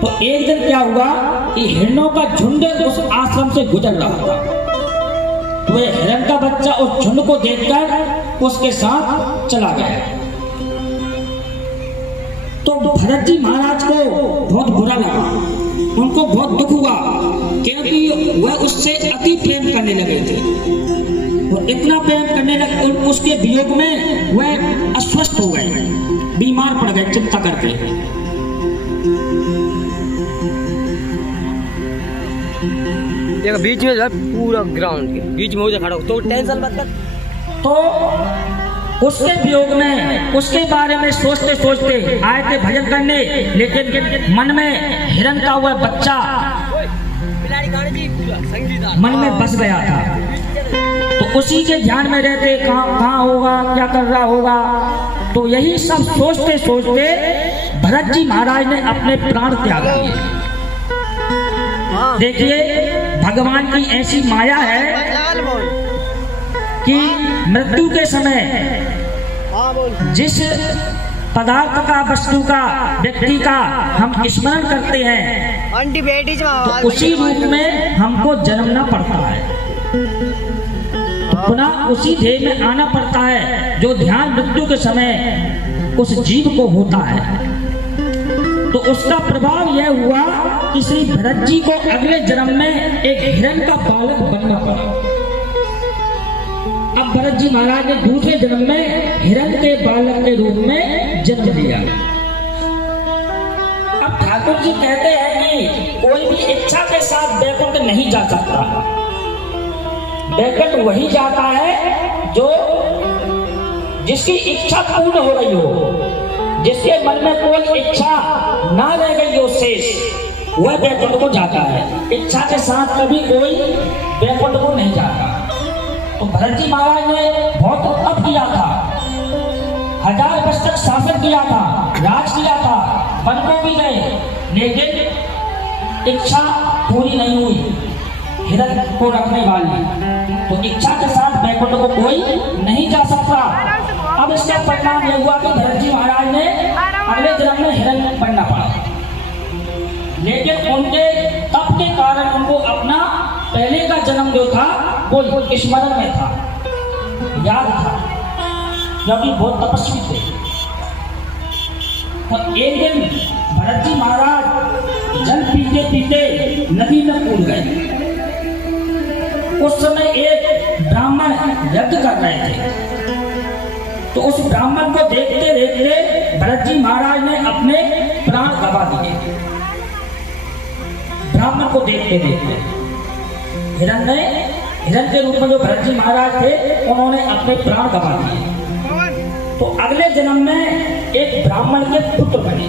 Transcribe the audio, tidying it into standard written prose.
तो एक दिन क्या हुआ कि हिरणों का झुंड उस आश्रम से गुजर रहा था। तो ये हिरण का बच्चा उस झुंड को देखकर उसके साथ चला गया। तो भरत जी महाराज को बहुत बुरा लगा, उनको बहुत दुख हुआ, क्योंकि वह उससे अति प्रेम करने लगे थे। वो इतना प्रेम करने लगे, उसके वियोग में वह अस्वस्थ हो गए, बीमार पड़ गए चिंता करके। देखो बीच में जो है पूरा ग्राउंड के बीच में मुझे खड़ा हो तो टेंशन मत कर। तो उसके वियोग में उसके बारे में सोचते सोचते आए थे भजन करने, लेकिन मन में हिरण का हुआ बच्चा मन में बस गया था। तो उसी के ध्यान में रहते, कहाँ होगा, क्या कर रहा होगा। तो यही सब सोचते सोचते भरत जी महाराज ने अपने प्राण त्याग दिए। देखिए भगवान की ऐसी माया है कि मृत्यु के समय जिस पदार्थ का, वस्तु का, व्यक्ति का हम स्मरण करते हैं तो उसी रूप में हमको जन्मना पड़ता है, तो पुनः उसी देह में आना पड़ता है जो ध्यान मृत्यु के समय उस जीव को होता है। तो उसका प्रभाव यह हुआ कि श्री भरत जी को अगले जन्म में एक हिरण का बालक बनना पड़ा। अब भरत जी महाराज ने दूसरे जन्म में हिरण के बालक के रूप में जन्म लिया। अब ठाकुर जी कहते हैं कि कोई भी इच्छा के साथ वैकुंठ नहीं जा सकता। वैकुंठ वही जाता है जो जिसकी इच्छा पूर्ण हो गई हो, जिसके मन में कोई इच्छा ना रह गई हो शेष, वह वैकुंठ को जाता है। इच्छा के साथ कभी कोई वैकुंठ को नहीं जाता। तो भरत जी महाराज ने बहुत तप किया था, 1000 वर्ष तक शासन किया था, राज किया था, वन को भी गए, लेकिन इच्छा पूरी नहीं हुई हिरण को रखने वाली। तो इच्छा के साथ वैकुंठ को कोई नहीं जा सकता। अब इसका परिणाम यह हुआ कि भरत जी महाराज ने अगले जन्म में हिरण बनना पड़ा, लेकिन उनके तप के कारण उनको अपना पहले का जन्म जो था वो स्मरण में था, याद था, क्योंकि बहुत तपस्वी थे। तो एक दिन भरत जी महाराज जल पीते पीते नदी में कूद गए। उस समय एक ब्राह्मण यज्ञ कर रहे थे। तो उस ब्राह्मण को देखते देखते भरत जी महाराज ने अपने प्राण गवा दिए। ब्राह्मण को देखते देखते हिरण के रूप में जो भरत जी महाराज थे उन्होंने अपने प्राण गवा दिए। तो अगले जन्म में एक ब्राह्मण के पुत्र बने।